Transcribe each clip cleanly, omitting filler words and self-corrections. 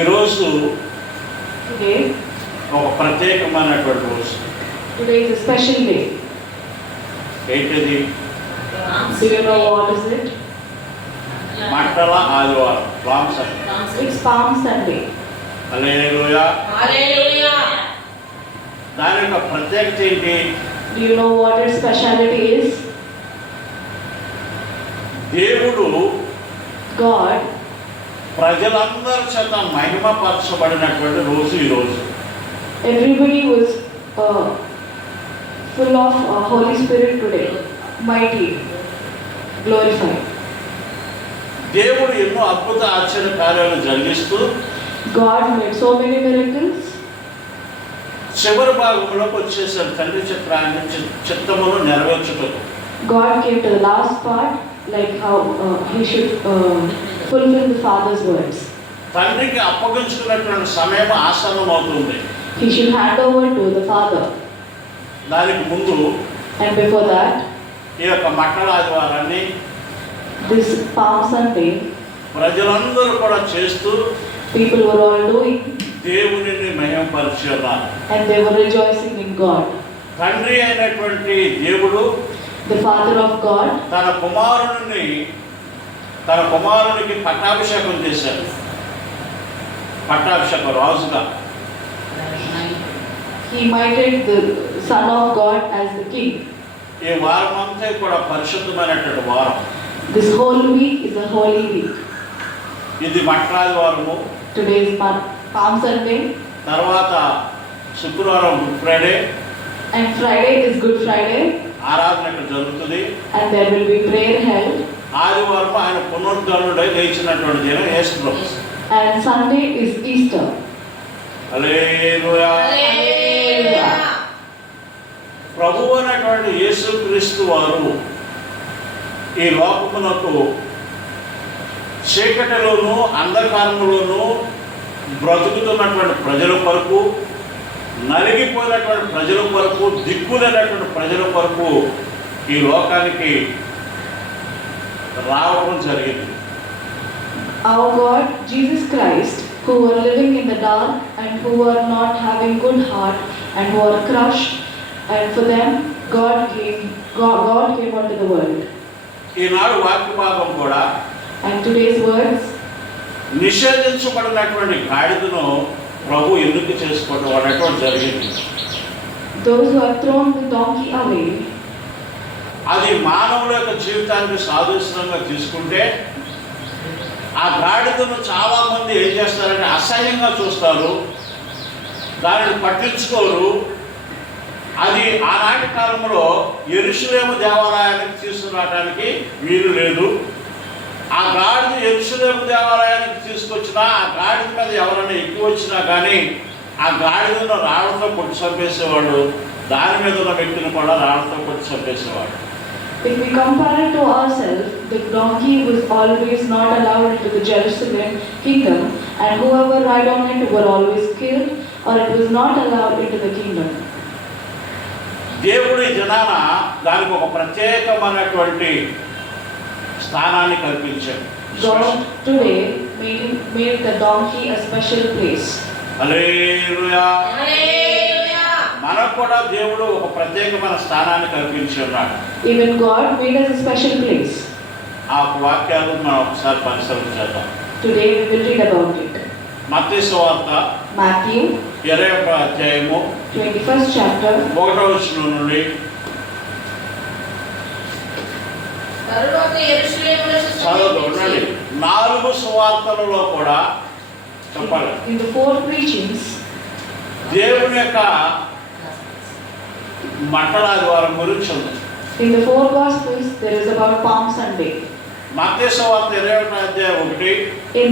ఈరోజు Today, ఒక ప్రత్యేకమైనటువంటి రోజు. today is a special day. ఏంటిది? Do you know what is it? మట్టల ఆదివారం, Ram Sunday. It's Palm Sunday. హల్లెలూయా. హల్లెలూయా. దాని యొక్క ప్రత్యేకత ఏంటి? Do you know what its speciality is? దేవుడు God, ప్రజలందరి చేత మహిమపరచబడినటువంటి రోజు ఈ రోజు. everybody was full of Holy Spirit today, mighty, glorified. దేవుడు ఎన్నో అద్భుత ఆశ్చర్య కార్యాలు జరిగిస్తూ God made so many miracles. చివరి భాగంలోకి వచ్చేసాడు తండ్రి చిత్రాన్ని చిత్తమును నెరవేర్చుటకు. God came to the last part, like how he should fulfill the Father's words. తండ్రికి అప్పగించుకున్నటువంటి సమయం ఆసన్నం అవుతుంది. He should hand over to the Father. దానికి ముందు And before that, ఈ యొక్క మట్టల ఆదివారాన్ని this Palm Sunday, ప్రజలందరూ కూడా చేస్తూ people were all doing, దేవునిని మహిమపరిచారు. and they were rejoicing in God. తండ్రి అయినటువంటి దేవుడు The Father of God, తన కుమారునికి పట్టాభిషేకం చేశాడు. పట్టాభిషేకం రాజుగా. he mighted the Son of God as the King. ఈ వారం అంతా కూడా పరిశుద్ధమైనటువంటి వారం. This whole week is a holy week. ఇది మట్టలాదివారము. Today is Palm Sunday, తర్వాత శుక్రవారం good Friday. and Friday is Good Friday, ఆరాధన ఇక్కడ జరుగుతుంది. and there will be prayer held. ఆదివారం ఆయన పునరుద్ధరణుడై లేచినటువంటి దినం యేసు. And Sunday is Easter. హల్లెలూయా. హల్లెలూయా. ప్రభువు అయినటువంటి యేసుక్రీస్తు వారు ఈ లోకమునకు చీకటిలోను అంధకారములోను బ్రతుకుతున్నటువంటి ప్రజల కొరకు, నలిగిపోయినటువంటి ప్రజల కొరకు, దిక్కులేనటువంటి ప్రజల కొరకు ఈ లోకానికి రావడం జరిగింది. Our God, Jesus Christ, who were living in the dark and who were not having good heart and who were crushed, and for them God came onto the world. ఈనాడు వాక్య భాగం కూడా And today's words, నిషేధించబడినటువంటి గాడిదను ప్రభు ఎందుకు చేసుకోవడం అనేటువంటి జరిగింది. those who have thrown the donkey away, అది మానవుల యొక్క జీవితానికి సాదృశ్యంగా తీసుకుంటే ఆ గాడిదను చాలా మంది ఏం చేస్తారంటే అసహ్యంగా చూస్తారు, దానిని పట్టించుకోరు. అది ఆనాటి కాలంలో యెరూషలేము దేవాలయానికి తీసుకురావడానికి వీలు లేదు. ఆ గాడిద యెరూషలేము దేవాలయానికి తీసుకొచ్చినా ఆ గాడిద మీద ఎవరైనా ఎక్కువ వచ్చినా కానీ ఆ గాడిదను రాళ్లతో కొట్టి చంపేసేవాడు, దాని మీద ఉన్న వ్యక్తిని కూడా రాళ్లతో కొట్టి చంపేసేవాడు. if we compare it to ourselves, the donkey was always not allowed into the Jerusalem kingdom, and whoever ride on it were always killed, or it was not allowed into the kingdom. దేవుడి జనాన దానికి ఒక ప్రత్యేకమైనటువంటి స్థానాన్ని కల్పించాడు. God today made the donkey a special place. హల్లెలూయా. హల్లెలూయా. మనకు కూడా దేవుడు ఒక ప్రత్యేకమైన స్థానాన్ని కల్పించి ఉన్నాడు. Even God made us a special place. ఆ వాక్యాలు మనం ఒకసారి పరిశీలన చేద్దాం. Today we will read about it. మత్తయి సువార్త Matthew 20వ అధ్యాయము 21st chapter, 1వ వచనం నుండి తరువాత యెరూషలేములో చదువుతూ ఉండండి. 4 సువార్తలలో కూడా చెప్పాలి in the 4 preachings, దేవుని యొక్క మట్టల ఆదివారం గురించి ఉంది. in the 4 Gospels, there is about Palm Sunday. మత్తయి సువార్త 20వ అధ్యాయం 1, In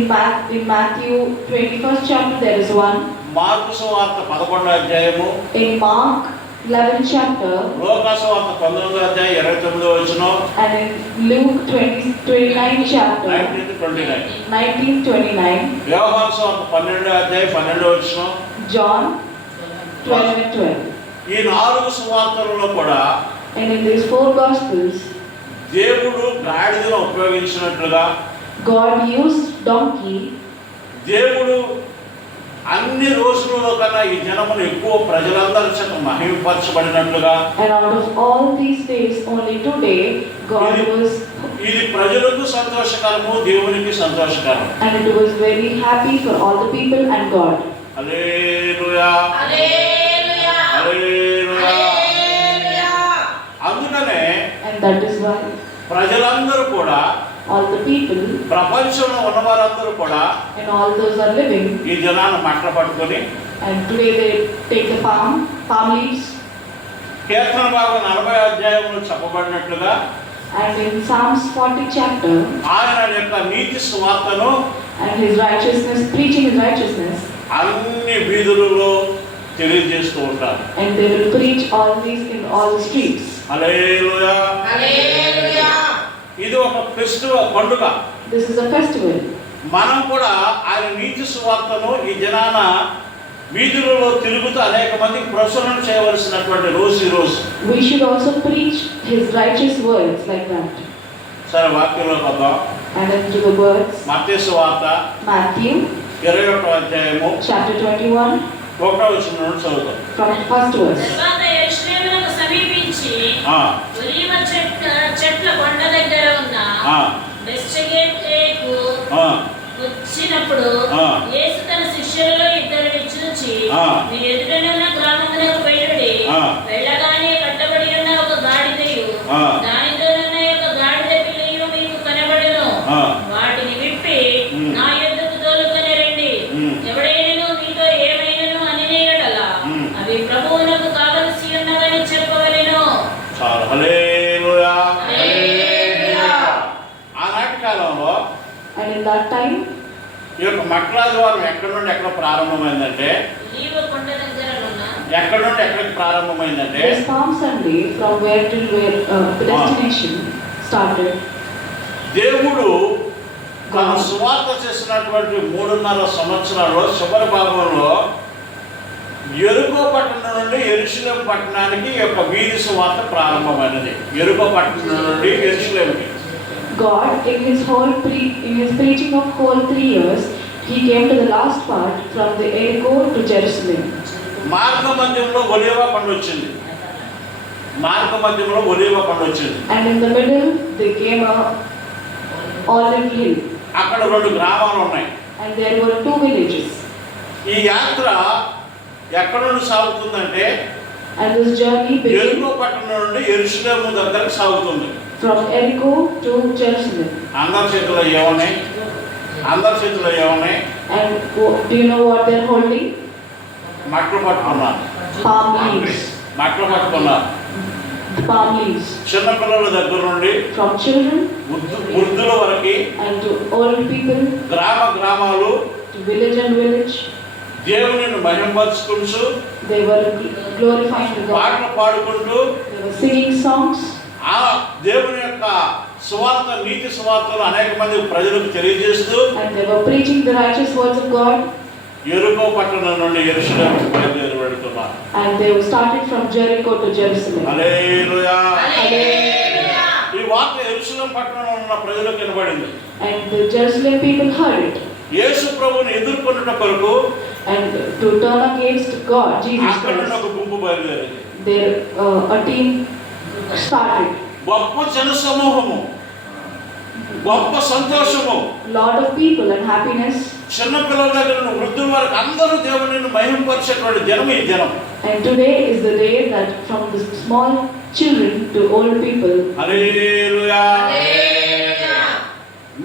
Matthew 21st chapter, there is 1. Mark సువార్త 11వ అధ్యాయము, In Mark 11th chapter, లూకా సువార్త 19వ అధ్యాయం 29వ వచనం, and in Luke 29th chapter, 19-29, 19-29, యోహాను సువార్త 12వ అధ్యాయం 12వ వచనం. John 12 and 12. ఈ 4 సువార్తలలో కూడా And in these 4 Gospels, దేవుడు గాడిదను ఉపయోగించినట్లుగా, God used donkey, దేవుడు అన్ని రోజులలో కన్నా ఈ దినమును ఎక్కువ ప్రజలందరి చేత మహిమపరచబడినట్లుగా And out of all these days, only today, God was, ఇది ప్రజలకు సంతోషకరము, దేవునికి సంతోషకరం. and it was very happy for all the people and God. హల్లెలూయా, హల్లెలూయా, హల్లెలూయా. హల్లెలూయా. అందుకనే And that is why ప్రజలందరూ కూడా, all the people ప్రపంచంలో ఉన్న వారందరూ కూడా and all those are living, ఈ దినాన్ని మట్ల పట్టుకొని and today they take the palm leaves, కీర్తన భాగం 40 అధ్యాయంలో చెప్పబడినట్లుగా and in Psalms 40 chapter, ఆయన యొక్క నీతి సువార్తను and his righteousness, preaching his righteousness, అన్ని వీధులలో తెలియజేస్తూ ఉంటారు. and they will preach all these in all the streets. హల్లెలూయా. హల్లెలూయా. ఇది ఒక ఫెస్టివల్, పండుగ. This is a festival. మనం కూడా ఆయన నీతి సువార్తను ఈ దినాన వీధులలో తిరుగుతూ అనేక మందికి ప్రచురణ చేయవలసినటువంటి రోజు ఈ రోజు. We should also preach his righteous words like that. సరే, వాక్యంలోకి వద్దాం. And into the words, మత్తయి సువార్త Matthew 21వ అధ్యాయము chapter 21 1వ వచనం నుండి చదువుతాం. from first verse. తర్వాత యెరూషలేమునకు సమీపించి ఆ, ఒలీవ చెట్ల కొండ దగ్గర ఉన్న ఆ, బెత్షెగేకు ఆ, వచ్చినప్పుడు ఆ. యేసు తన శిష్యులలో ఇద్దరిని చూచి, ఆ. మీ ఎదుటనున్న గ్రామమునకు వెళ్ళుడి. ఆ. వెళ్ళగానే కట్టబడి ఉన్న ఒక గాడిదయు ఆ. దానితోనున్న ఒక గాడిద పిల్లయు మీకు కనబడును. ఆ. వాటిని విప్పి ఉమ్. నా యొద్దకు తోలుకొని రండి. ఉమ్. ఎవడైనను మీతో ఏమైనను అని ఎడల ఉమ్. అవి ప్రభువునకు కావలసి ఉన్నవని చెప్పవలెను. చాలు. హల్లెలూయా. హల్లెలూయా. ఆనాటి కాలంలో And in that time, ఈ యొక్క మట్లాదివారం ఎక్కడి నుండి ఎక్కడ ప్రారంభమైందంటే, ఒలీవ కొండ దగ్గర ఉన్న ఎక్కడి నుండి ఎక్కడికి ప్రారంభమైందంటే this Palm Sunday, from where till where the destination started. దేవుడు తన సువార్త చేసినటువంటి 3.5 సంవత్సరాల్లో చివరి భాగంలో యెరికో పట్టణం నుండి యెరూషలేము పట్టణానికి ఈ యొక్క వీధి సువార్త ప్రారంభమైనది. యెరికో పట్టణం నుండి యెరూషలేముకి. God, in his preaching of whole 3 years, he came to the last part from the Jericho to Jerusalem. మార్గ మధ్యంలో ఒలీవ కొండ వచ్చింది. మార్గ మధ్యంలో ఒలీవ కొండ వచ్చింది. And in the middle, there came a olive hill, అక్కడ 2 గ్రామాలు ఉన్నాయి. and there were 2 villages. ఈ యాత్ర ఎక్కడ నుండి సాగుతుందంటే And this journey began యెరికో పట్టణం నుండి యెరూషలేము దగ్గరకు సాగుతుంది. from Jericho to Jerusalem. అందరి చేతిలో ఏమన్నాయి? అందరి చేతిలో ఏమన్నాయి? And do you know what they're holding? మట్టలు పట్టుకున్నారు. Palm leaves. మట్టలు పట్టుకున్నారు. The palm leaves. చిన్నపిల్లల దగ్గర నుండి From children వృద్ధుల వరకు, and to old people, గ్రామాలు to village and village, దేవునిని మహిమపరుచుకుంటూ, they were glorifying the God. పాటలు పాడుకుంటూ, They were singing songs, ఆ దేవుని యొక్క సువార్త, నీతి సువార్తలు అనేక మంది ప్రజలకు తెలియజేస్తూ and they were preaching the righteous words of God. యెరికో పట్టణం నుండి యెరూషలేముకు బయలుదేరి వెళ్తున్నారు. And they started from Jericho to Jerusalem. హల్లెలూయా. హల్లెలూయా. ఈ వార్త యెరూషలేము పట్టణంలో ఉన్న ప్రజలకు వినబడింది. And the Jerusalem people heard it. యేసు ప్రభువుని ఎదుర్కొనుట కొరకు And to turn against God, Jesus అక్కడ నుండి Christ, ఒక గుంపు బయలుదేరింది. there a team started. గొప్ప జనసమూహము, గొప్ప సంతోషము, Lot of people and happiness. చిన్నపిల్లల దగ్గర నుండి వృద్ధుల వరకు అందరూ దేవునిని మహిమపరిచేటువంటి దినం ఈ దినం. And today is the day that from the small children to old people, హల్లెలూయా. హల్లెలూయా.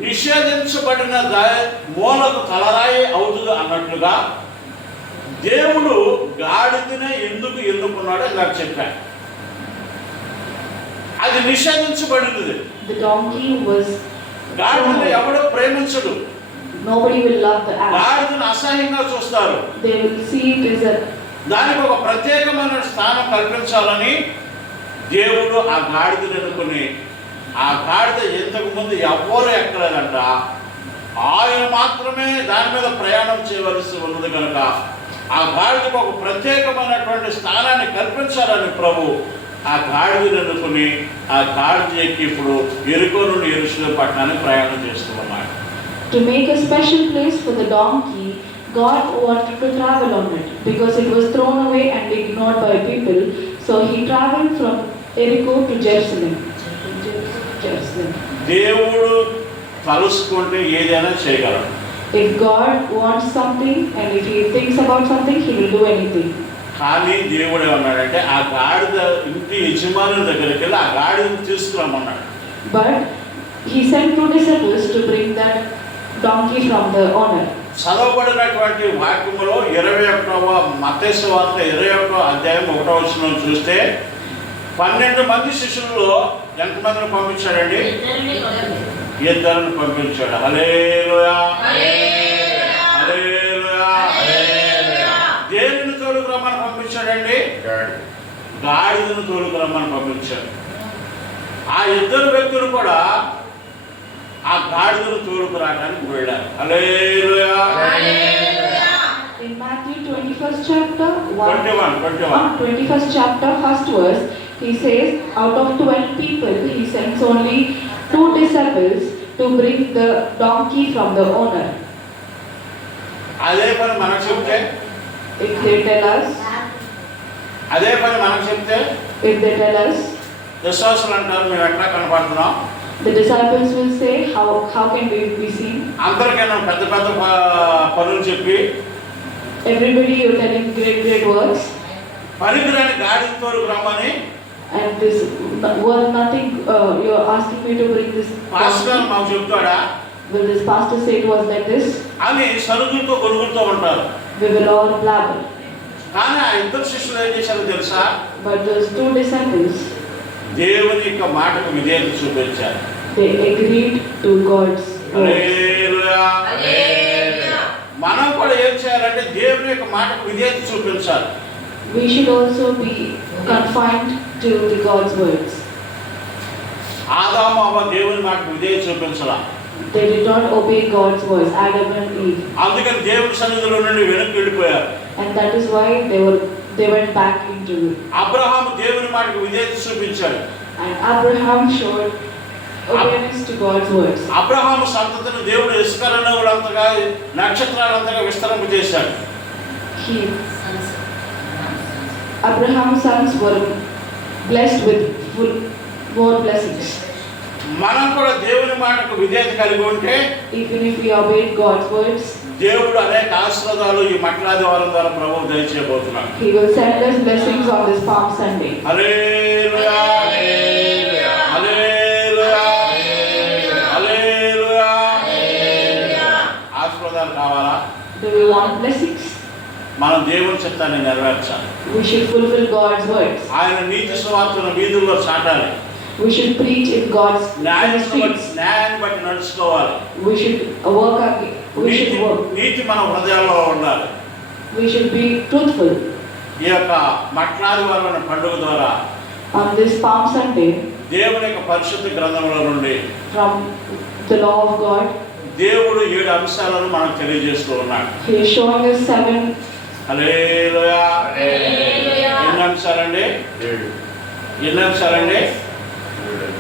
నిషేధించబడిన మూలకు తలరాయి అవుతుంది అన్నట్లుగా దేవుడు గాడిదనే ఎందుకు ఎన్నుకున్నాడో నాకు చెప్పాను. అది నిషేధించబడినది. the donkey was, గాడిదని ఎవడో ప్రేమించడు. nobody will love the ass. గాడిదని అసహ్యంగా చూస్తారు. They will see it as a, దానికి ఒక ప్రత్యేకమైన స్థానం కల్పించాలని దేవుడు ఆ గాడిదని ఎన్నుకొని, ఆ గాడిద ఇంతకు ముందు ఎవ్వరూ ఎక్కలేదంట, ఆయన మాత్రమే దాని మీద ప్రయాణం చేయవలసి ఉన్నది కనుక ఆ గాడిదకు ఒక ప్రత్యేకమైనటువంటి స్థానాన్ని కల్పించాలని ప్రభు ఆ గాడిదని ఎన్నుకొని ఆ గాడిద ఎక్కి ఇప్పుడు యెరికో నుండి యెరూషలేము పట్టణానికి ప్రయాణం చేస్తూ ఉన్నాడు. to make a special place for the donkey, God wanted to travel on it because it was thrown away and ignored by people. So he traveled from Jericho to Jerusalem. Jerusalem. దేవుడు తలుసుకుంటే ఏదైనా చేయగలడు. If God wants something and if he thinks about something, he will do anything. కానీ దేవుడు ఏమన్నాడంటే ఆ గాడిద ఇంటి యజమానుల దగ్గరికి వెళ్ళి ఆ గాడిదను తీసుకురమ్మన్నాడు. But he sent 2 disciples to bring that donkey from the owner. చదవబడినటువంటి వాక్యములో 21వ మత్తయి సువార్త 21వ అధ్యాయం 1వ వచనం చూస్తే 12 మంది శిష్యుల్లో ఎంతమందిని పంపించాడండి? ఇద్దరిని పంపించాడు. హల్లెలూయా, హల్లెలూయా. దేనిని తోలుకురమ్మని పంపించాడండి? గాడిదను తోలుకురమ్మని పంపించాడు. ఆ ఇద్దరు వ్యక్తులు కూడా ఆ గాడిదను తోలుకురావడానికి వెళ్ళారు. హల్లెలూయా. In Matthew 21st chapter, 21st chapter, first verse, he says, out of 12 people, he sends only 2 disciples to bring the donkey from the owner. అదే పని మనకు చెప్తే, If they tell us, అదే పని మనకు చెప్తే if they tell us, విశ్వాసులు అంటారు మేము ఎట్లా కనపడుతున్నాం? the disciples will say, how can we be seen? అందరికైనా పెద్ద పెద్ద పనులు చెప్పి Everybody you're telling great words, పనికిరాని గాడిద తోలుకురమ్మని and this was nothing, you're asking me to bring this pastor donkey. మాకు చెప్తాడా Will this pastor say it was like this? అని సరుగులతో గొడుగులతో ఉంటారు. We will all blabber. కానీ ఆ ఇద్దరు శిష్యులు ఏం చేశారో తెలుసా? But those 2 disciples, దేవుని యొక్క మాటకు విధేయత చూపించారు. they agreed to God's word. హల్లెలూయా. మనం కూడా ఏం చేయాలంటే దేవుని యొక్క మాటకు విధేయత చూపించాలి. We should also be confined to the God's words. ఆదాము అవ్వ దేవుని మాటకు విధేయత చూపించాలా. They did not obey God's words, Adam and Eve, అందుకని దేవుని సన్నిధిలో నుండి వెనక్కి వెళ్ళిపోయారు. and that is why they went back into it. Abraham దేవుని మాటకు విధేయత చూపించాడు. And Abraham showed obedience to God's words. Abraham సంతతిని దేవుడు ఇసుకరణవులంతగా నక్షత్రాలంతగా విస్తరింపజేశాడు. Abraham's sons were blessed with more blessings. మనం కూడా దేవుని మాటకు విధేయత కలిగి ఉంటే Even if we obeyed God's words, దేవుడు అనేక ఆశీర్వాదాలు ఈ మట్లాది వారం ద్వారా ప్రభువు దయచేయబోతున్నాడు. He will send us blessings on this Palm Sunday. హల్లెలూయా, హల్లెలూయా, హల్లెలూయా. ఆశీర్వాదాలు కావాలా? Do we want blessings? మనం దేవుని చిత్తాన్ని నెరవేర్చాలి. We should fulfill God's words. ఆయన నీతి సువార్తను వీధుల్లో చాటాలి. We should preach in God's streets. న్యాయాన్ని బట్టి నడుచుకోవాలి. We should work. నీతి మన హృదయాల్లో ఉండాలి. We should be truthful. ఈ యొక్క మట్లాది వారం పండుగ ద్వారా On this Palm Sunday, దేవుని యొక్క పరిశుద్ధ గ్రంథంలో నుండి from the law of God, దేవుడు 7 అంశాలను మనకు తెలియజేస్తూ ఉన్నాడు. He is showing us 7. హల్లెలూయా. ఎన్ని అంశాలండి? 7.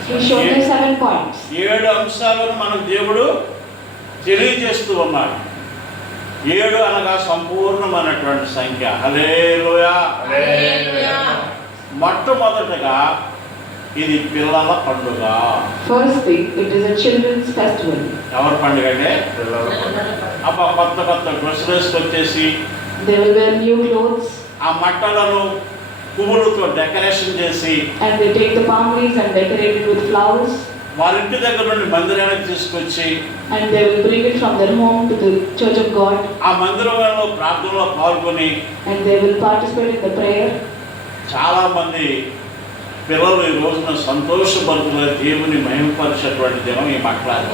He is showing us 7 points. 7 అంశాలను మనకు దేవుడు తెలియజేస్తూ ఉన్నాడు. 7 అనగా సంపూర్ణమైనటువంటి సంఖ్య. హల్లెలూయా. మొట్టమొదటగా ఇది పిల్లల పండుగ. First thing, it is a children's festival. ఎవరి పండుగ అంటే? అబ్బా కొత్త డ్రెస్సులు వేసుకొచ్చేసి They will wear new clothes. ఆ మట్టలను పువ్వులతో డెకరేషన్ చేసి And they take the palm leaves and decorate it with flowers. వారి ఇంటి దగ్గర నుండి మందిరానికి తీసుకొచ్చి And they will bring it from their home to the church of God. ఆ మందిరంలో ప్రార్థనలో పాల్గొని And they will participate in the prayer. చాలా మంది పిల్లలు ఈ రోజున సంతోషపడుతున్న దేవుని మహిమపరిచేటువంటి దినం ఈ మట్లాది.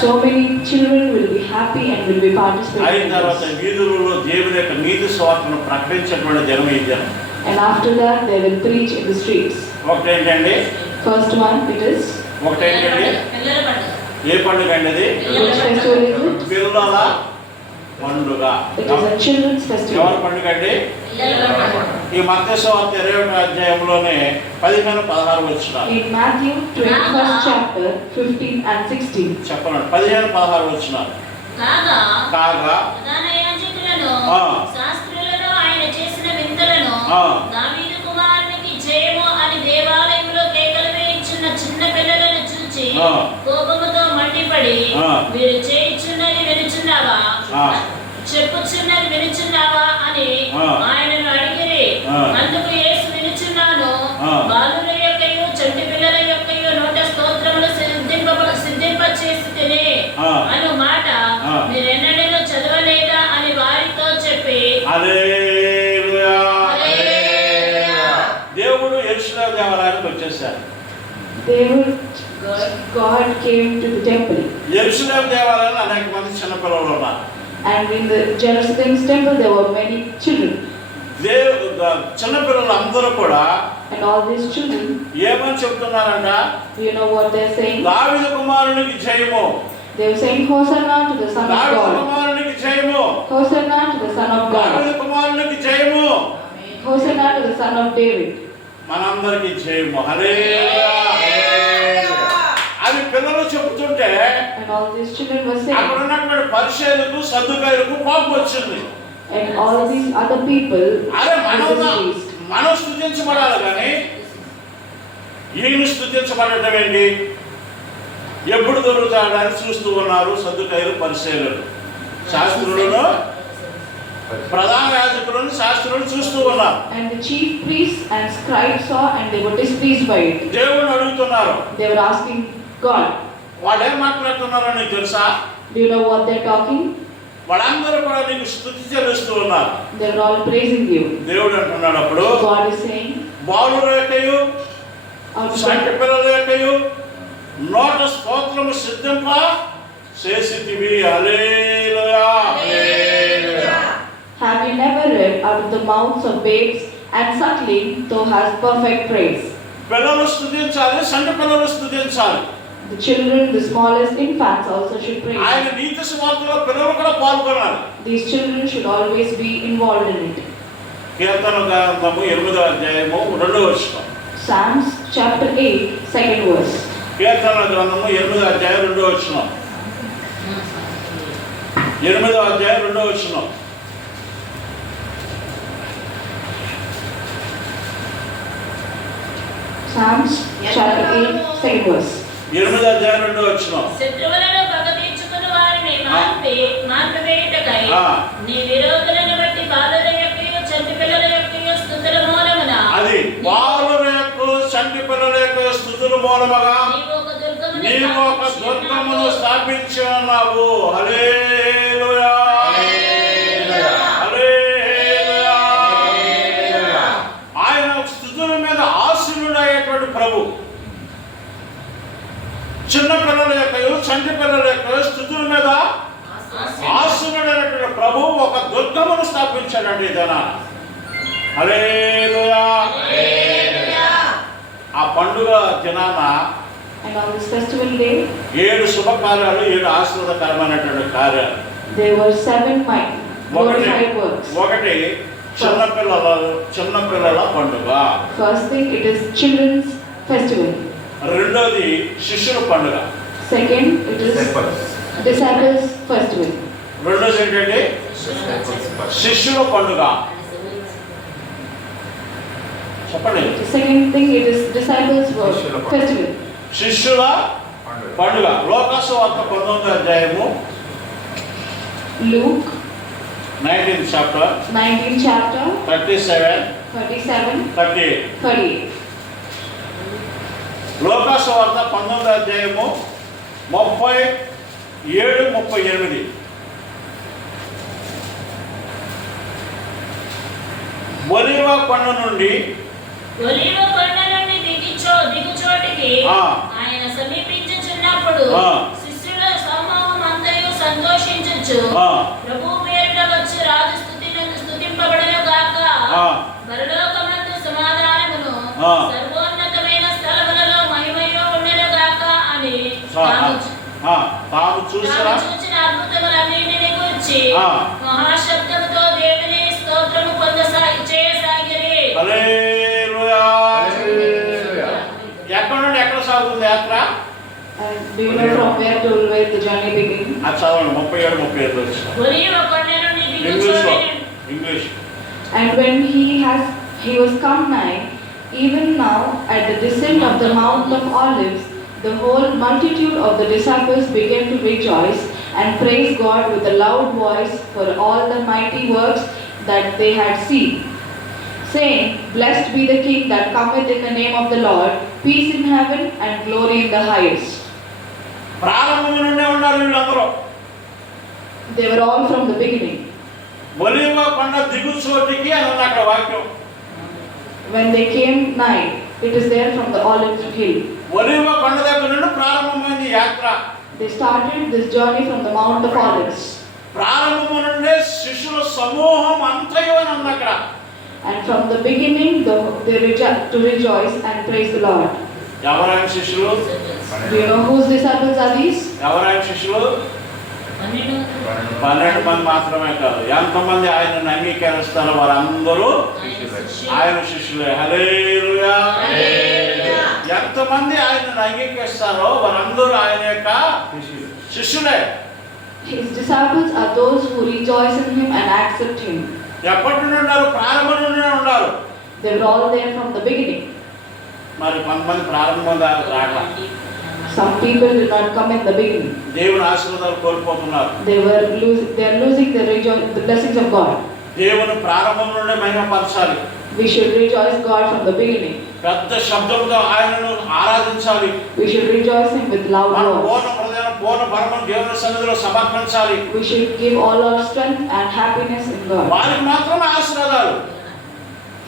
So many children will be happy and will be participating. అయిన in తర్వాత this. వీధులలో దేవుని యొక్క నీతి సువార్తను ప్రకటించేటువంటి దినం ఈ దినం. And after that they will preach in the streets. ఒకటేంటండి? First one, it is. ఒకటేంటండి? ఏ పండుగ అండి అది? Which festival is it? పిల్లల పండుగ. It is a children's ఎవరి festival. పండుగ అండి? ఈ మత్తయి సువార్త 21వ అధ్యాయంలోనే 15-16 వచనాలు. In Matthew 21st chapter 15 and 16. చెప్పండి. 15-16 వచనాలు. కాగా కాగా ప్రధాన యాజకులు ఆ. దావీదు కుమారునికి జయము అని దేవాలయంలో కేకలు వేయించున్న చిన్న పిల్లలను చూచి ఆ. కోపముతో మండిపడి ఆ. మీరు చేయుచున్నది వినుచున్నావా ఆ. చెప్పుచున్నది వినుచున్నావా అని ఆ. ఆయనను అడిగిరి. ఆ. అందుకు యేసు వినుచున్నాను, ఆ. బాలుల యొక్కయు చంటి పిల్లల యొక్కయు నోట స్తోత్రములు సిద్ధింప చేసి తినే ఆ. అను మాట ఆ. మీరెన్నడూ చదవలేదా అని వారితో చెప్పి హల్లెలూయా. హల్లెలూయా. దేవుడు యెరూషలేము దేవాలయానికి వచ్చేసారు. God came to the temple. యెరూషలేము దేవాలయంలో అనేక మంది చిన్నపిల్లలు ఉన్నారు. And in the Jerusalem's temple there were many children. చిన్నపిల్లలు అందరూ కూడా And all these children, ఏమని చెప్తున్నారంట? you know what they're saying? దావీదు కుమారునికి జయము, They were saying, Hosanna to the Son of దావీదు God. కుమారునికి జయము, Hosanna to the Son of దావీదు God. కుమారునికి జయము, Hosanna to the Son of David. మనందరికి జయము. హల్లెలూయా. అది పిల్లలు చెబుతుంటే And all these children were అక్కడ saying, ఉన్నటువంటి పరిచయులకు సద్దుకాయులకు కోపం వచ్చింది. and all these other people అరే were displeased. మనం స్తుతించబడాలి కానీ ఈయన స్తుతించబడటం ఏంటి? ఎప్పుడు దొరుకుతాడని చూస్తూ ఉన్నారు సద్దుకాయులు పరిచయులు. శాస్త్రులను ప్రధాన యాజకులను శాస్త్రులను చూస్తూ ఉన్నారు. And the chief priests and scribes saw and they were displeased by it. దేవుని అడుగుతున్నారు. They were asking God, వాళ్ళు ఏం మాట్లాడుతున్నారో నీకు తెలుసా? do you know what they're talking? వాళ్ళందరూ కూడా నీకు స్తుతి చెల్లిస్తూ ఉన్నారు. They're all praising you. దేవుడు అంటున్నాడు అప్పుడు, God is saying, బాలుల యొక్కయు out of సంటి పిల్లల యొక్కయు నోట స్తోత్రము సిద్ధింప చేసితివి. హల్లెలూయా. have you never read out of the mouths of babes and suckling thou hast perfect praise? పిల్లలు స్తుతించాలి, సంటి పిల్లలు స్తుతించాలి. The children, the smallest infants also should praise. ఆయన నీతి సువార్తలో పిల్లలు కూడా పాల్గొనాలి. These children should always be involved in it. కీర్తన గ్రంథము 8వ అధ్యాయము 2వ వచనం. Psalms chapter 8, 2nd verse. కీర్తన గ్రంథము 8వ అధ్యాయం 2వ వచనం. 8వ అధ్యాయం 2వ వచనం. Psalms chapter 8, 2nd verse. 8వ అధ్యాయం 2వ వచనం. శత్రువులను పగ తీర్చుకుని వారిని మాన్పివేయుటకై ఆ. నీ విరోధులను బట్టి బాలుల యొక్కయు చంటి పిల్లల యొక్కయు స్తుతుల మూలమున అది బాలుల యొక్క చంటి పిల్లల యొక్క స్తుతుల మూలముగా నీవు ఒక దుర్గమును స్థాపించి ఉన్నావు. హల్లెలూయా. హల్లెలూయా. ఆయన స్తుతుల మీద ఆశీనుడైనటువంటి ప్రభు చిన్న పిల్లల యొక్క చంటి పిల్లల యొక్క స్తుతుల మీద ఆశీనుడైనటువంటి ప్రభు ఒక దుర్గమును స్థాపించాడండి ఇదనా. హల్లెలూయా. ఆ పండుగ దినాన And on this festival day, 7 శుభకార్యాలు, 7 ఆశీర్వాదకరమైనటువంటి కార్యాలు. there were 7 glorified works. ఒకటి చిన్నపిల్లల పండుగ. First thing, it is children's festival. రెండోది శిష్యుల పండుగ. Second, it is disciples festival. రెండోది ఏంటంటే శిష్యుల పండుగ. చెప్పండి. The second thing, it is disciples festival. శిష్యుల పండుగ. లోకాసు వార్త 19వ అధ్యాయము Luke 19th chapter 19th chapter 37, 37, 38. 38. లోకాసు వార్త 19వ అధ్యాయము 37, 38. ఒలీవ కొండ నుండి దిగుచోటికి ఆయన సమీపించుచున్నప్పుడు శిష్యుల సమూహం అంతయు సంతోషించుచు ప్రభువు పేరిట వచ్చి రాజు స్తుతింపబడును గాక, పరలోకమందు సమాధానమును సర్వోన్నతమైన స్థలములలో మహిమయు ఉండును గాక అని తాము చూచిన అద్భుతములన్నిటిని గురించి మహాశబ్దముతో దేవుని స్తోత్రము చేయసాగిరి. హల్లెలూయా. ఎక్కడ నుండి ఎక్కడ సాగుతుంది యాత్ర? And do you know from where to where the journey begins? అది చదవండి. 37, 38 ఒలీవ కొండ నుండి English. And when he has he was come nigh, even now at the descent of the Mount of Olives, the whole multitude of the disciples began to rejoice and praise God with a loud voice for all the mighty works that they had seen, saying, Blessed be the King that cometh in the name of the Lord, peace in heaven and glory in the highest. ప్రారంభం నుండే ఉన్నారు వీళ్ళందరూ. They were all from the beginning. ఒలీవ కొండ దిగు చోటికి అని ఉంది అక్కడ వాక్యం. When they came nigh, it is there from the olive hill. ఒలీవ కొండ దగ్గర నుండి ప్రారంభమైంది యాత్ర. They started this journey from the Mount of Olives. ప్రారంభము నుండే శిష్యుల సమూహం అంతయు అని ఉంది అక్కడ. And from the beginning, they to rejoice and praise the Lord. ఎవరైనా శిష్యులు? Do you know whose disciples are these? ఎవరైనా శిష్యులు? 12 మంది మాత్రమే కాదు. ఎంతమంది ఆయనను అంగీకరిస్తారో వారందరూ ఆయన శిష్యులే. హల్లెలూయా. ఎంతమంది ఆయనను అంగీకరిస్తారో వారందరూ ఆయన యొక్క శిష్యులే. His disciples are those who rejoice in him and accept him. ఎప్పటి నుండి ఉన్నారు? ప్రారంభం నుండి ఉన్నారు. They were all there from the beginning. మరి కొంతమంది ప్రారంభం రాక Some people did not come in the beginning. దేవుని ఆశీర్వాదాలు కోల్పోతున్నారు. They are losing the blessings of God. దేవుని ప్రారంభం నుండి మహిమపరచాలి. We should rejoice God from the beginning. పెద్ద శబ్దంతో ఆయనను ఆరాధించాలి. We should rejoice him with loud మన words. పూర్ణ హృదయం పూర్ణ బలము దేవుని సన్నిధిలో సమర్పించాలి. We should give all our strength and happiness in God. వారికి మాత్రమే ఆశీర్వాదాలు.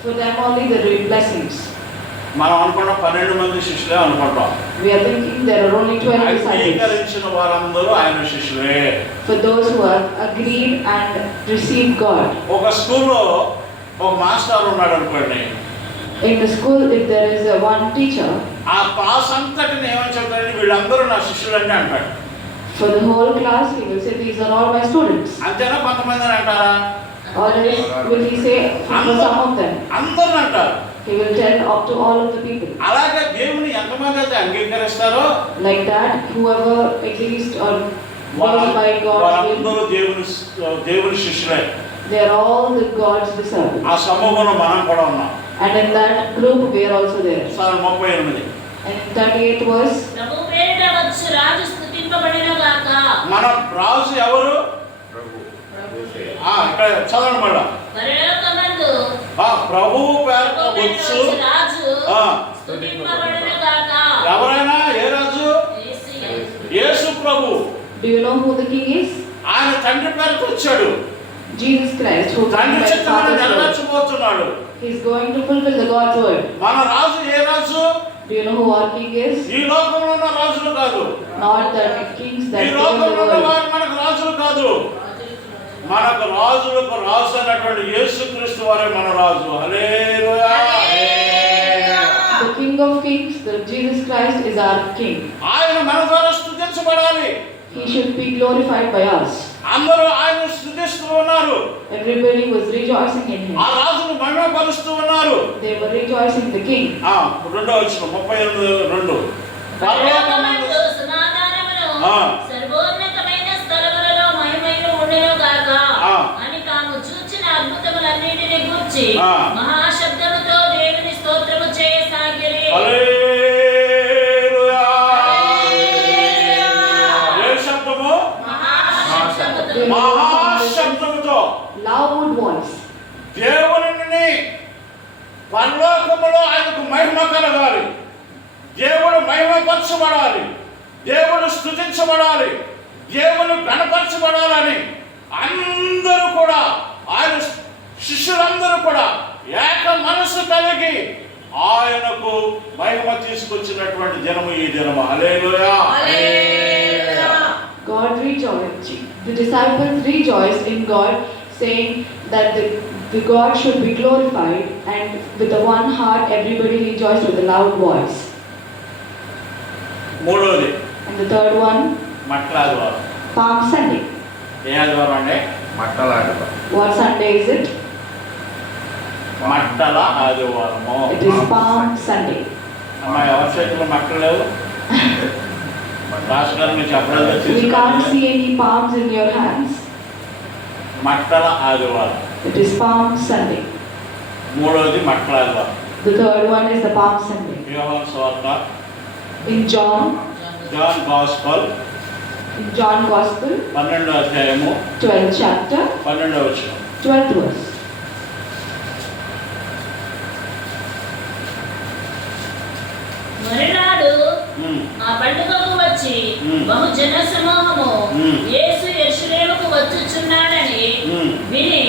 For them only the blessings. మనం అనుకున్న 12 మంది శిష్యులే అనుకుంటాం. We are thinking there are only 12 disciples. అంగీకరించిన వారందరూ ఆయన శిష్యులే. For those who have agreed and received God. ఒక స్కూల్లో ఒక మాస్టర్ ఉన్నాడు అనుకోండి. In the school, if there is one teacher, ఆ క్లాస్ అంతటిని ఏమని చెప్తాడు? వీళ్ళందరూ నా శిష్యులని అంటాడు. for the whole class, he will say, these are all my students. అంతేనా? కొంతమందిని అంటారా? Or else will he say for some of them? అందరిని అంటారు. He will tell up to all of the people. అలాగే దేవుని ఎంతమంది అయితే అంగీకరిస్తారో Like that, whoever agrees or goes by God's will, వారందరూ దేవుని శిష్యులే. they are all the God's disciples. ఆ సమూహంలో మనం కూడా ఉన్నాం. And in that group, we are also there. Sir 38. And 38th verse. ప్రభు పేరిట వచ్చు రాజు స్తుతింపబడును గాక. మన రాజు ఎవరు? ఇక్కడ చదవండి మేడం. పరలోకమందు ప్రభువు పేరిట వచ్చు రాజు స్తుతింపబడును గాక. ఎవరైనా? ఏ రాజు? యేసు ప్రభు. Do you know who the king is? ఆయన తండ్రి పేరుతో వచ్చాడు. Jesus Christ, who తండ్రి చిత్తమును నెరవేర్చబోతున్నాడు. he is going to fulfill the God's word. మన రాజు ఏ రాజు? Do you know who our king is? ఈ లోకంలో ఉన్న రాజులు కాదు. Not the kings that ఈ rule the లోకంలో ఉన్న world. వారు మనకు రాజులు కాదు. మనకు రాజులకు రాజు అయినటువంటి యేసుక్రీస్తు వారే మన రాజు. హల్లెలూయా. The King of Kings, the Jesus Christ is our king. ఆయన మన ద్వారా స్తుతించబడాలి. He should be glorified by us. అందరూ ఆయన స్తుతిస్తూ ఉన్నారు. Everybody was rejoicing in him. ఆ రాజును మహిమపరుస్తూ ఉన్నారు. They were rejoicing the king. రెండో వచనం 38:2. పరలోకమందు సమాధానమును సర్వోన్నతమైన స్థలములలో మహిమయు ఉండును గాక అని తాము చూచిన అద్భుతములన్నిటిని గూర్చి మహాశబ్దముతో దేవుని స్తోత్రము చేయసాగిరి. హల్లెలూయా. ఏ శబ్దము? మహాశబ్దముతో. Loud voice. దేవుని పరలోకములో ఆయనకు మహిమ కలగాలి. దేవుడు మహిమపరచబడాలి. దేవుడు స్తుతించబడాలి. దేవుడు గణపరచబడాలని అందరూ కూడా ఆయన శిష్యులందరూ కూడా ఏక మనసు కలిగి ఆయనకు మహిమ తీసుకొచ్చినటువంటి దినము ఈ దినము. హల్లెలూయా. God rejoiced. The disciples rejoiced in God, saying that the God should be glorified, and with the one heart everybody rejoiced with a loud voice. మూడోది And the third one, మట్టల ఆదివారం. Palm Sunday. ఏ ఆదివారం అండి? మట్టల ఆదివారం. What Sunday is it? మట్టల ఆదివారము. It is Palm Sunday. అమ్మా ఎవరి చేతిలో మట్టలు లేవు? రాష్ట్రాలు మీరు చెప్పలేదు. We can't see any palms in your hands. మట్టల ఆదివారం. It is Palm Sunday. మూడవది మట్లాగా. The third one is the Palm Sunday. యోహాను సువార్త, In John John Gospel In John Gospel, 12వ అధ్యాయము 12th chapter, 12వ వచనం. 12th verse. మరునాడు ఉమ్, ఆ పండుగకు వచ్చి బహు జన సమూహము యేసు యెరూషలేముకు వచ్చుచున్నాడని విని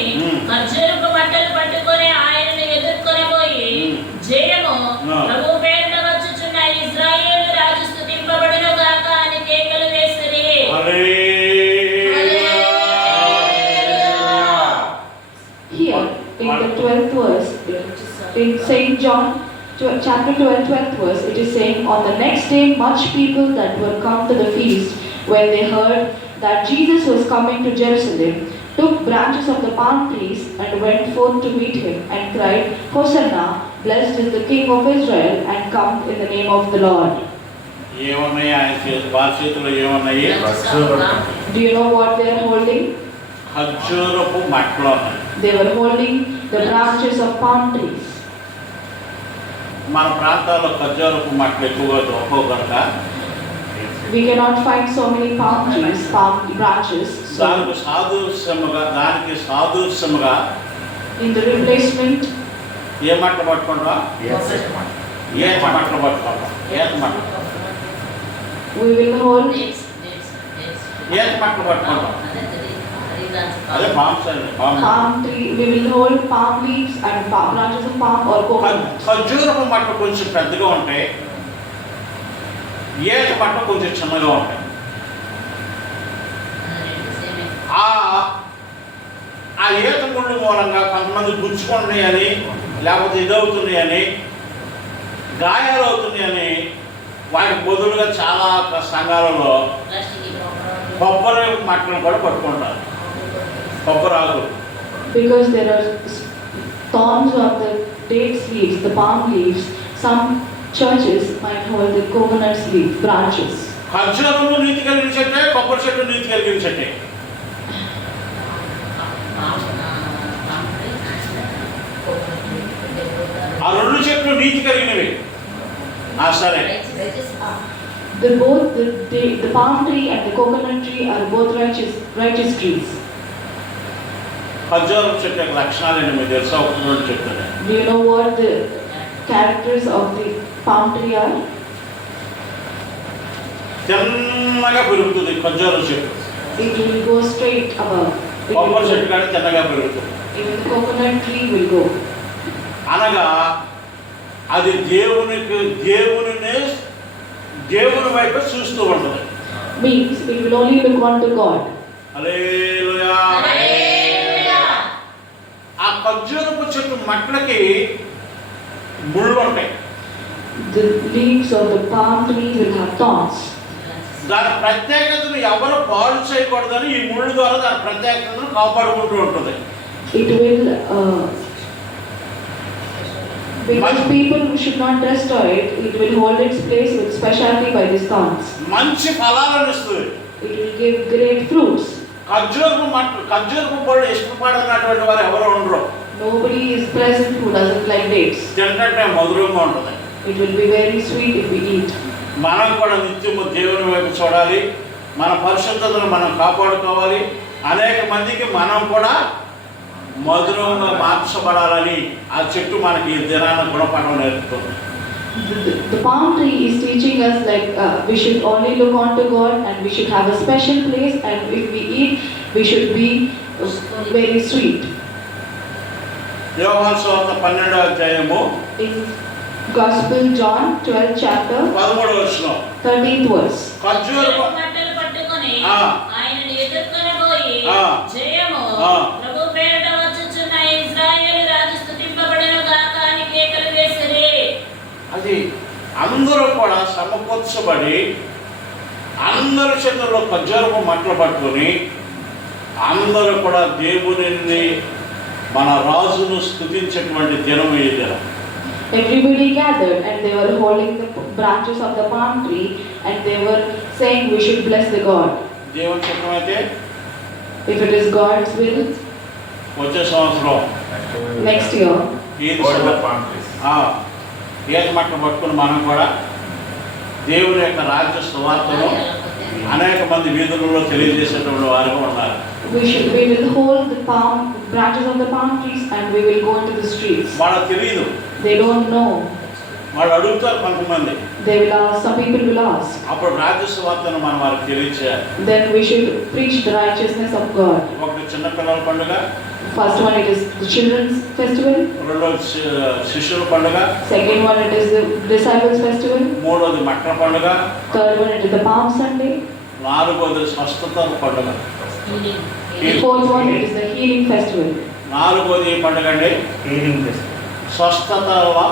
ఖర్జూరపు బట్టలు పట్టుకొని ఆయనను ఎదుర్కొనబోయి జయము ప్రభు పేరున వచ్చుచున్న ఇశ్రాయేలు రాజు స్తుతింపబడును గాక అని కేకలు వేసిరి. Here, in the 12th verse, in St. John chapter 12, 12th verse, it is saying, on the next day much people that were come to the feast, when they heard that Jesus was coming to Jerusalem, took branches of the palm trees and went forth to meet him and cried, Hosanna, blessed is the King of Israel, and come in the name of the Lord. ఏమన్నాయి ఆయన వారి చేతిలో ఏమన్నాయి? Do you know what they are holding? ఖర్జూరపు మట్టలు ఉన్నాయి. They were holding the branches of palm trees. మన ప్రాంతాల్లో ఖర్జూరపు మట్టలు ఎక్కువగా దొరకవు కనుక We cannot find so many palm trees, palm branches. So దానికి సాదృశ్యముగా in the replacement, ఏ మట్ట పట్టుకుంటా? ఏత మట్టలు పట్టుకుంటాం. ఏత మట్ట we will hold ఏత మట్టలు పట్టుకుంటాం. అదే పామ్స్ అండి. palm tree, we will hold palm leaves and branches of palm or coconut. ఖర్జూరపు మట్ట కొంచెం పెద్దగా ఉంటాయి, ఏత మట్ట కొంచెం చిన్నగా ఉంటాయి. ఆ ఈత ముళ్ళు మూలంగా కొంతమంది గుచ్చుకుంటున్నాయి అని, లేకపోతే ఇదవుతున్నాయి అని, గాయాలు అవుతున్నాయి అని వాటికి బదులుగా చాలా సంఘాలలో కొబ్బరి మట్టలను కూడా పట్టుకుంటారు. కొబ్బరి ఆకులు. Because there are thorns of the date leaves, the palm leaves, some churches might hold the coconut leaf branches. ఖర్జూరము నీతి కలిగిన చెట్టే, కొబ్బరి చెట్టు నీతి కలిగిన చెట్టే. ఆ రెండు చెట్లు నీతి కలిగినవి. సరే, The palm tree and the coconut tree are both righteous trees. ఖర్జూరం చెట్టు యొక్క లక్షణాలు ఏంటి మీకు తెలుసా? ఒక రెండు చెప్తాను. Do you know what the characters of the palm tree are? తిన్నగా పెరుగుతుంది ఖర్జూరం చెట్టు. It will go straight above. కొబ్బరి చెట్టు కానీ తిన్నగా పెరుగుతుంది. Even the coconut tree will go. అనగా అది దేవుని వైపు చూస్తూ ఉంటుంది. Means it will only look unto God. హల్లెలూయా. ఆ ఖర్జూరపు చెట్టు మట్లకి ముళ్ళు ఉంటాయి. The leaves of the palm tree will have thorns. దాని ప్రత్యేకతను ఎవరు పాడు చేయకూడదని ఈ ముళ్ళు ద్వారా దాని ప్రత్యేకతను కాపాడుకుంటూ ఉంటుంది. It will because people should not destroy it, it will hold its place with specialty by these thorns. మంచి ఫలాలను ఇస్తుంది. It will give great fruits. ఖర్జూరపు పళ్ళు ఇష్టపడనటువంటి వారు ఎవరు ఉండరు. Nobody is present who doesn't like dates. తింటే మధురంగా ఉంటుంది. It will be very sweet if we eat. మనం కూడా నిత్యము దేవుని వైపు చూడాలి, మన పరిశుద్ధతను మనం కాపాడుకోవాలి, అనేక మందికి మనం కూడా మధురంగా మార్చబడాలని ఆ చెట్టు మనకి ఈ దినాన గుణపాఠం నేర్పుతుంది. The palm tree is teaching us like we should only look unto God and we should have a special place, and if we eat we should be very sweet. యోహాను సువార్త 12వ అధ్యాయము In Gospel John 12th chapter 13వ వచనం. 13th verse. ఖర్జూరపు బట్టలు పట్టుకొని ఆ. ఆయనను ఎదుర్కొనబోయి ఆ. జయము ఆ. ప్రభు పేరుట వచ్చుచున్న ఇశ్రాయేలు రాజు స్తుతింపబడును గాక అని కేకలు వేసిరి. అది అందరూ కూడా సమకూర్చబడి అందరి చేతుల్లో ఖర్జూరపు మట్టలు పట్టుకొని అందరూ కూడా దేవుని మన రాజును స్తుతించేటువంటి దినం ఈ దినం. Everybody gathered and they were holding the branches of the palm tree and they were saying we should bless the God. దేవుని చిత్తం అయితే If it is God's will, వచ్చే సంవత్సరం next year ఈత Hold the సువార్త. palm trees. ఈత మట్టం పట్టుకుని మనం కూడా దేవుని యొక్క రాజ్య సువార్తను అనేక మంది వీధులలో తెలియజేసేటువంటి వారుగా ఉన్నారు. We will hold the palm branches of the palm trees and we will go into the streets. వాళ్ళకి తెలియదు, They don't know. వాళ్ళు అడుగుతారు కొంతమంది. They will ask. Some people will ask. అప్పుడు రాజ్య సువార్తను మనం వారికి తెలియచేయాలి. Then we should preach the righteousness of God. ఒకటి చిన్నపిల్లల పండుగ, First one, it is the children's festival. రెండోది శిష్యుల పండుగ, Second one, it is the disciples' festival. మూడోది మట్ల పండుగ, Third one, it is the Palm Sunday. నాలుగోది స్వస్థత పండుగ, Fourth one, it is the healing festival. నాలుగోది ఈ పండుగ అండి Healing festival. స్వస్థతల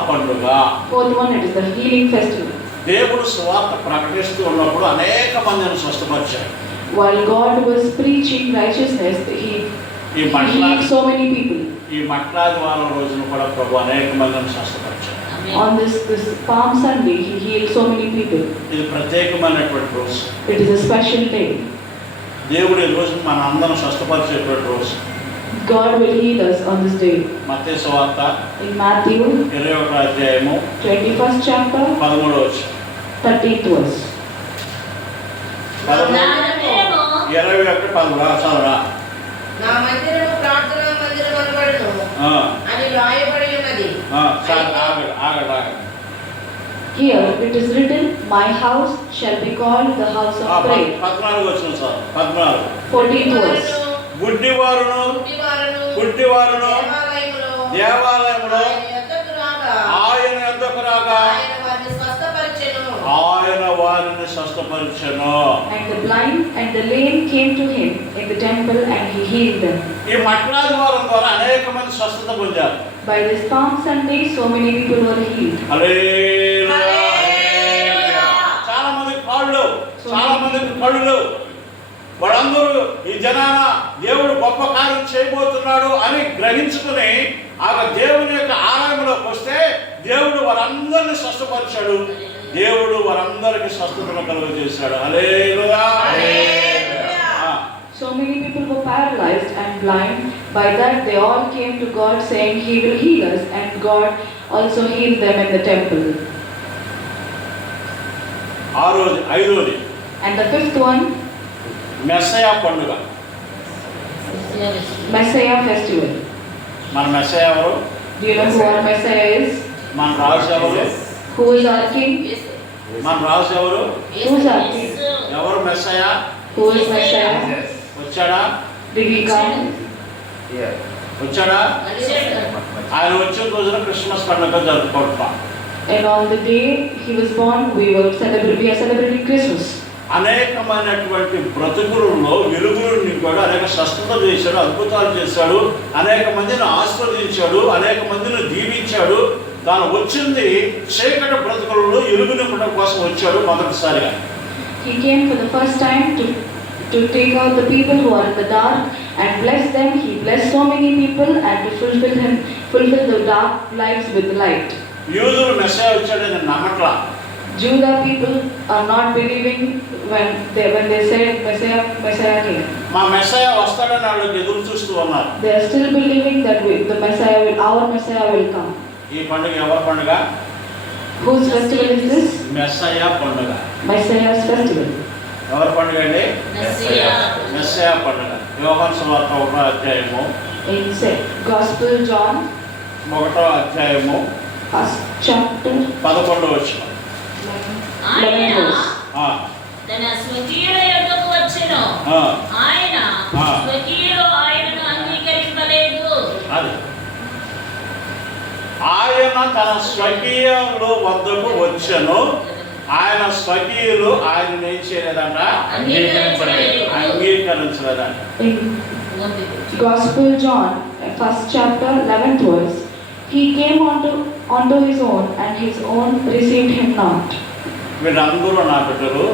పండుగ. Fourth one, it is the healing festival. దేవుడు సువార్త ప్రకటిస్తూ ఉన్నప్పుడు అనేక మందిని స్వస్థపరిచాడు. While God was preaching righteousness, He ఈ Matla healed so many people. ఈ మట్లాది వారం రోజున కూడా ప్రభు అనేక మందిని స్వస్థపరిచాడు. On this Palm Sunday, He healed so many people. ఇది ప్రత్యేకమైనటువంటి రోజు. It is a special day. దేవుడు ఈ రోజు మన అందరం స్వస్థపరిచేటువంటి రోజు. God will heal us on this day. మత్తయి సువార్త In Matthew 21వ అధ్యాయము 21st chapter, 13వ వచనం. 13th verse. 21:13 చదవరా. నా మందిరము ప్రార్థనా మందిరం అనబడును అని రాయబడి ఉన్నది. ఆగండి. Here it is written, "My house shall be called the house of prayer." 14వ వచనం సార్. 14. 14th verse. గుడ్డివారును దేవాలయములో దేవాలయములో ఆయన యొద్దకు రాగా ఆయన యొద్దకు రాగా ఆయన వారిని ఆయన వారిని స్వస్థపరిచెను. స్వస్థపరిచెను. And the blind and the lame came to him in the temple, and he healed them. ఈ మట్లాది వారం ద్వారా అనేక మంది స్వస్థత పొందారు. By this Palm Sunday, so many people were healed. హల్లెలూయా. హల్లెలూయా. చాలా మందికి కాళ్ళు, చాలా మందికి కళ్ళు. వాళ్ళందరూ ఈ జనాన దేవుడు గొప్ప కార్యం చేయబోతున్నాడు అని గ్రహించుకుని ఆ దేవుని యొక్క ఆలయంలోకి వస్తే దేవుడు వారందరినీ స్వస్థపరిచాడు. దేవుడు వారందరికీ స్వస్థతను కలుగజేశాడు. హల్లెలూయా. So many people were paralyzed and blind. By that, they all came to God saying, "He will heal us," and God also healed them in the temple. ఐదోది And the fifth one, మెస్సయా పండుగ. Messiah festival. మన మెస్సయా ఎవరు? Do you know who our Messiah is? మన రాజు ఎవరు? Who is our King? మన రాజు ఎవరు? Who is our King? ఎవరు మెస్సయా? Who is Messiah? Jesus. వచ్చాడా? Did he come? Here. వచ్చాడా? ఆయన వచ్చిన రోజున క్రిస్మస్ పండుగ జరుపుకుంటున్నాం. And on the day he was born, we are celebrating Christmas. అనేకమైనటువంటి బ్రతుకులలో వెలుగులు నింపాడు, అనేక స్వస్థత చేశాడు, అద్భుతాలు చేశాడు, అనేక మందిని ఆశీర్వదించాడు, అనేక మందిని దీవించాడు. తాను వచ్చింది చీకటి బ్రతుకులలో వెలుగు నింపడం కోసం వచ్చాడు మొదటిసారిగా. He came for the first time to take out the people who are in the dark and bless them. He blessed so many people and to fulfill the dark lives with light. యూదులు మెస్సయా వచ్చాడని నమ్మట్లా. Judah people are not believing when they said Messiah came. మా మెస్సయా వస్తాడని వాళ్ళకి ఎదురు చూస్తూ ఉన్నారు. They are still believing that our Messiah will come. ఈ పండుగ ఎవరి పండుగ? Whose festival is this? మెస్సయా పండుగ. Messiah's festival. ఎవరి పండుగ అండి? మెస్సయా పండుగ. యోహాను సువార్త 1వ అధ్యాయము In Gospel John, 1వ అధ్యాయము 1st chapter, 11వ వచనం. 11th verse. తన స్వకీయుల యొద్దకు వచ్చెను. ఆయన స్వకీయులు ఆయనను అంగీకరింపలేదు. అది ఆయన తన స్వకీయుల వద్దకు వచ్చెను. ఆయన స్వకీయులు ఆయన ఏం చేయలేదంట? అంగీకరించలేదంట. In Gospel John, 1st chapter, 11th verse, he came unto his own, and his own received him not. వీళ్ళందరూ నా బిడ్డలు,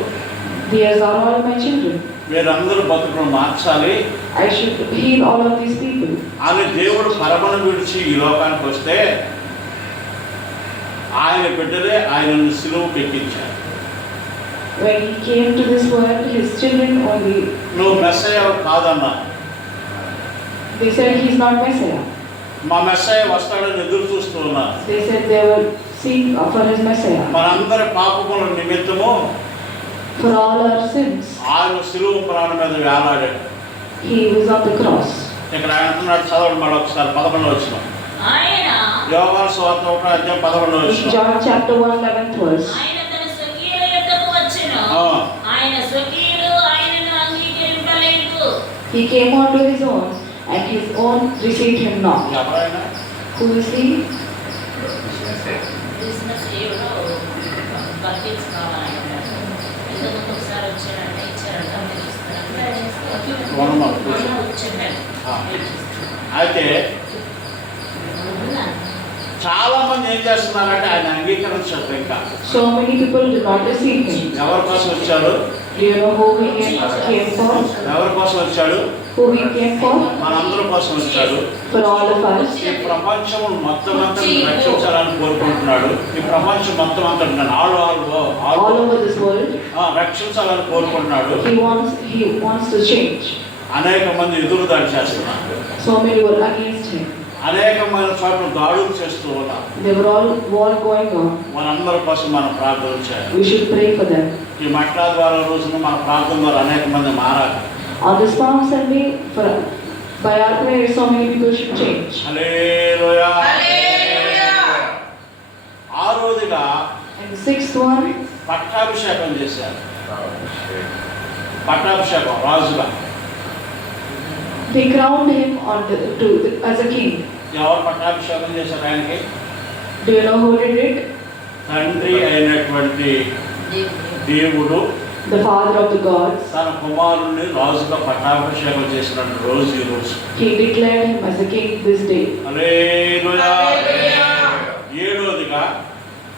These are all my children. వీళ్ళందరూ బతుకును మార్చాలి I should heal all of these people. అని దేవుడు పరమను విడిచి ఈ లోకానికి వస్తే ఆయన బిడ్డలే ఆయనను సిలువకు ఎక్కించారు. When he came to this world, his children only, నువ్వు మెస్సయ్య కాదన్నా, they said he's not Messiah. మా మెస్సయ్య వస్తాడని ఎదురు చూస్తూ ఉన్నారు. They said they were seeking for his Messiah. మనందరి పాపముల నిమిత్తము For all our sins, ఆయన శిలువ ప్రాణం మీద వేలాడాడు. he was on the cross. ఇక్కడ ఆయన అంటున్నాడు, చదవండి మళ్ళీ ఒకసారి 11 వచ్చిన ఆయన యోహాను సువార్త 1:11 వచ్చిన. John chapter 1, 11th verse. ఆయన తన స్వకీయుల యొద్దకు వచ్చెను. ఆయన స్వకీయులు ఆయనను అంగీకరింపలేదు. He came unto his own, and his own received him not. ఎవరైనా Who is he? బిజినెస్ ఏవో బకెట్స్ కావాలంటే ఇంతకుముందు ఒకసారి వచ్చారంటే ఇచ్చారంట మీరు ఇస్తారంటే అయితే చాలా మంది ఏం చేస్తున్నారంటే ఆయన అంగీకరించారు. ఇంకా So many people did not receive him. ఎవరి కోసం వచ్చాడు? Do you know who he came for? ఎవరి కోసం వచ్చాడు? Who he came for? మనందరి కోసం వచ్చాడు. For all of us. ఈ ప్రపంచం మొత్తం అంతా రక్షించాలని కోరుకుంటున్నాడు. ఈ ప్రపంచం మొత్తం అంతా All over this world. రక్షించాలని కోరుకుంటున్నాడు. He wants to change. అనేక మంది ఎదురుదాడి చేస్తున్నారు. So many were against him. అనేకమైన చోట్ల దాడులు చేస్తూ ఉన్నారు. They were all war going on. మనందరి కోసం మనం ప్రార్థన చేయాలి. We should pray for them. ఈ మట్లాద్వార రోజున మన ప్రార్థన ద్వారా అనేక మంది మారాలి. On this Palm Sunday, by our prayer, so many people should change. Hallelujah. Hallelujah. ఆరోదిగా And the sixth one, పట్టాభిషేకం చేశారు. పట్టాభిషేకం రాజుగా. they crowned him as a king. ఎవరు పట్టాభిషేకం చేశారు ఆయనకి? Do you know who did it? తండ్రి అయినటువంటి దేవుడు The father of the gods. తన కుమారుణ్ణి రాజుగా పట్టాభిషేకం చేసిన రోజు ఈ రోజు. He declared him as a king this day. Hallelujah. Hallelujah. ఏడోదిగా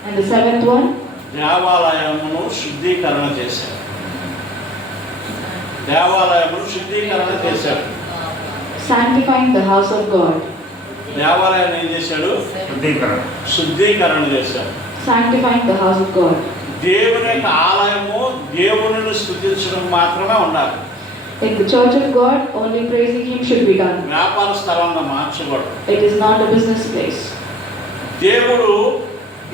And the seventh one, దేవాలయమును శుద్ధీకరణ చేశారు. దేవాలయమును శుద్ధీకరణ చేశారు. sanctifying the house of God. దేవాలయాన్ని ఏం చేశాడు? శుద్ధీకరణ చేశాడు. Sanctifying the house of God. దేవుని యొక్క ఆలయము దేవునిని స్తుతించడం మాత్రమే ఉండాలి. In the church of God, only praising him should be done. వ్యాపార స్థలంగా మార్చబడు. It is not a business place. దేవుడు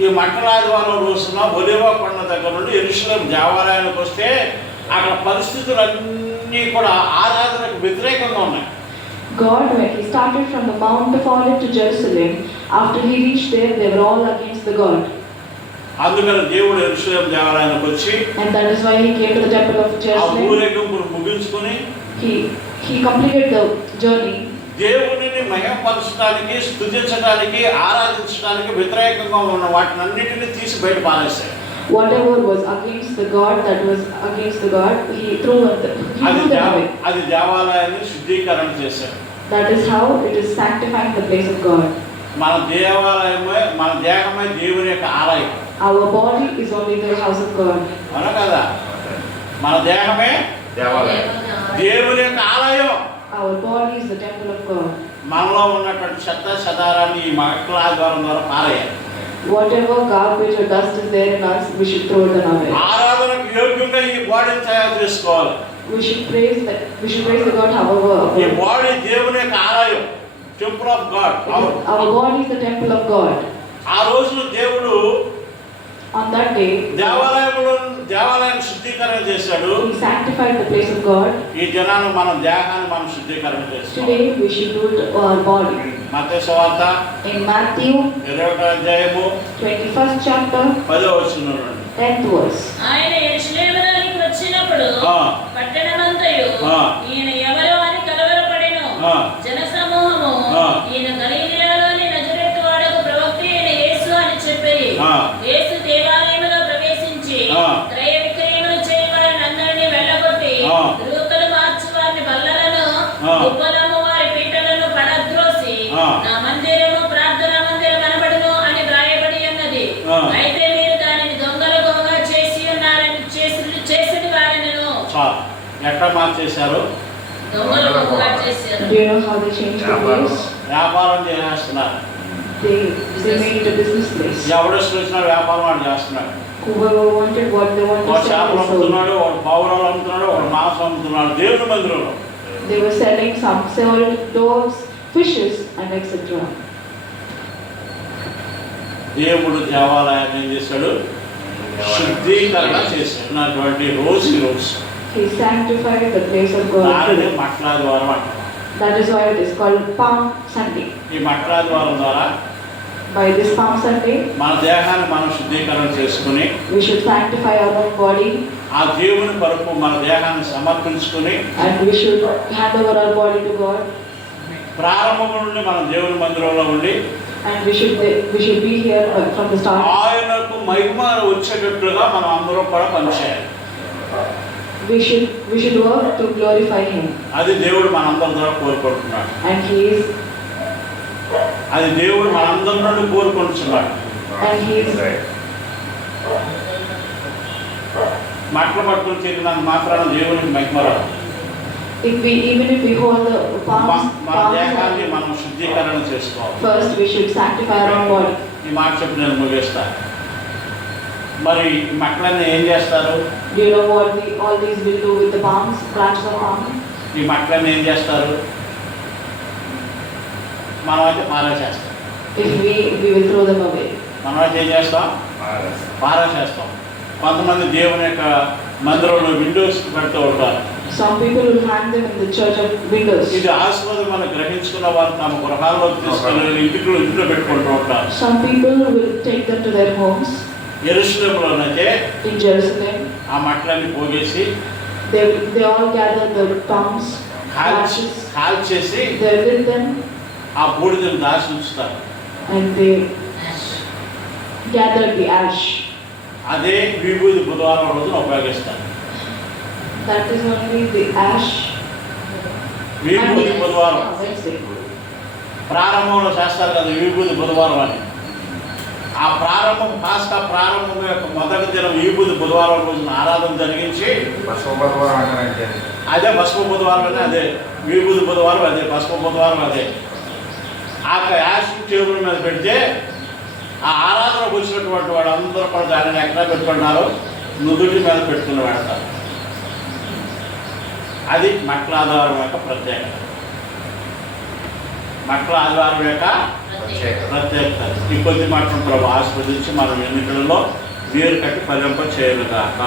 ఈ మంటలాదివారం రోజున ఒలివ కొండ దగ్గర నుండి యెరూషలేము దేవాలయానికి వస్తే అక్కడ పరిస్థితులన్నీ కూడా ఆరాధనకు వ్యతిరేకంగా ఉన్నాయి. God, when he started from the Mount of Olives to Jerusalem, after he reached there, they were all against the God. అందుకని దేవుడు యెరూషలేము దేవాలయానికి వచ్చి And that is why he came to the temple of ఆ Jerusalem. ఊరేగింపును ముగించుకొని He completed the journey. దేవునిని మహిమపరచడానికి, స్తుతించడానికి, ఆరాధించడానికి వ్యతిరేకంగా ఉన్న వాటినన్నిటిని తీసి బయట పారేశాడు. Whatever was against the God, he threw them away. అది దేవాలయాన్ని శుద్ధీకరణ చేశాడు. That is how it is sanctifying the place of God. మన దేహమే దేవుని యొక్క ఆలయం. Our body is only the house of God. అవునా కదా? మన దేహమే దేవుని యొక్క ఆలయం. Our body is the temple of God. మనలో ఉన్నటువంటి చెత్త చెదారాన్ని ఈ మంటలాదివారం ద్వారా పారేయాలి. Whatever garbage or dust is there in us, we should throw them away. ఆరాధనకు యోగ్యంగా ఈ బాడీని తయారు చేసుకోవాలి. We should praise the God however. ఈ బాడీ దేవుని యొక్క ఆలయం, temple of God. Our body is the temple of God. ఆ రోజున దేవుడు On that day, దేవాలయాన్ని శుద్ధీకరణ చేశాడు. he sanctified the place of God. ఈ దినాన్ని మన దేహాన్ని మనం శుద్ధీకరణ చేస్తాం. Today we should do it to our body. మత్తయి సువార్త In Matthew 21వ అధ్యాయము 21st chapter, 10వ వచనం నుండి 10th verse. ఆయన యెరూషలేములోనికి వచ్చినప్పుడు పట్టణమంతయు ఈయన ఎవరో అని కలవరపడెను. జనసమూహము ఈయన గలిలయలోని నజరేతు వాడకు ప్రవక్త అయిన యేసు అని చెప్పిరి. యేసు దేవాలయములో ప్రవేశించి క్రయ విక్రయములు చేయవారిని అందరినీ వెళ్ళగొట్టి రూకలు మార్చి వారిని బల్లలను గుబ్బలము వారి పీటలను పడద్రోసి నా మందిరము ప్రార్థనా మందిరం అనబడును అని వ్రాయబడి ఉన్నది. అయితే మీరు దానిని దొంగల గుహగా చేసి ఉన్నారని చేసిన వారిని ఎట్లా మార్చేశారు? దొంగల గుహగా చేశారు. Do you know how they changed the place? వ్యాపారం చేస్తున్నారు. They made it a business place. ఎవడొచ్చి వచ్చిన వ్యాపారం వాడు చేస్తున్నాడు. Whoever wanted what they wanted వాడు to చేపలు sell. అమ్ముతున్నాడు, వాడు పావురాలు అమ్ముతున్నాడు, వాడు మాంసం అమ్ముతున్నాడు దేవుని మందిరంలో. They were selling some sold doves, fishes, and etc. దేవుడు దేవాలయాన్ని ఏం చేశాడు? శుద్ధీకరణ చేసినటువంటి రోజు ఈ రోజు. He sanctified the place of God. దానిని మట్లా ద్వారం అంటారు. That is why it is called Palm Sunday. ఈ మట్లా ద్వారం ద్వారా By this Palm Sunday, మన దేహాన్ని మనం శుద్ధీకరణ చేసుకుని we should sanctify our own body, ఆ దేవుని కొరకు మన దేహాన్ని సమర్పించుకుని and we should hand over our body to God, ప్రారంభం నుండి మనం దేవుని మందిరంలో ఉండి and we should be here from the start. ఆయనకు మహిమ వచ్చేటట్లుగా మనం అందరం కూడా పనిచేయాలి. We should work to glorify Him, అది దేవుడు మనందరి ద్వారా కోరుకుంటున్నాడు. and He is అది దేవుడు మనందరి నుండి కోరుకుంటున్నాడు. మట్ల పట్టుకుని తిరిగినంత మాత్రాన దేవునికి మహిమ రాదు. even if we hold the palms, మన దేహాన్ని మనం శుద్ధీకరణ చేసుకోవాలి. first we should sanctify our own body. ఈ మాట చెప్పి నేను ముగిస్తాను. మరి ఈ మట్లన్నీ ఏం చేస్తారు? Do you know what all these will do with the palms, branches of palm? ఈ మట్లన్నీ ఏం చేస్తారు? మనం అయితే పారేసేస్తాం. If we will throw them away. మనం అయితే ఏం చేస్తాం? పారేసేస్తాం. కొంతమంది దేవుని యొక్క మందిరంలో విండోస్ పెడుతూ ఉంటారు. Some people will hang them in the church of windows. ఇది ఆశీర్వాదం మనం గ్రహించుకున్న వారు తమ గృహాల్లో తీసుకెళ్ళి ఇంట్లో పెట్టుకుంటూ ఉంటారు. Some people will take them to their homes. యెరూషలేములోనైతే In Jerusalem, ఆ మట్లన్నీ పోగేసి they all gather the palms, branches, కాల్చేసి they lit them, ఆ బూడిదను దాచి ఉంచుతారు. and they gathered the ash. అదే విభూది బుధవారం రోజున ఉపయోగిస్తారు. That is only the ash. విభూది బుధవారం Wednesday. ప్రారంభంలో చేస్తారు కదా విభూది బుధవారం అని. ఆ ప్రారంభం పాస్కా ప్రారంభం యొక్క మొదటి దినం విభూది బుధవారం రోజున ఆరాధన జరిగించి అదే పసుపు బుధవారం అని, అదే విభూది బుధవారం, అదే పసుపు బుధవారం, అదే ఆ యాష్ టేబుల్ మీద పెడితే ఆ ఆరాధనకు వచ్చినటువంటి వాడు అందరూ కూడా దానిని ఎక్కడ పెట్టుకున్నారు? నుదుటి మీద పెట్టుకుని పెడతారు. అది మట్ల ఆధారం యొక్క ప్రత్యేకత. మట్ల ఆధారం యొక్క ప్రత్యేకత. ఈ కొద్ది మాటను ప్రభు ఆస్వాదించి మనం ఎన్నికలలో వీరు కట్టి ఫలింప చేయరుగాక.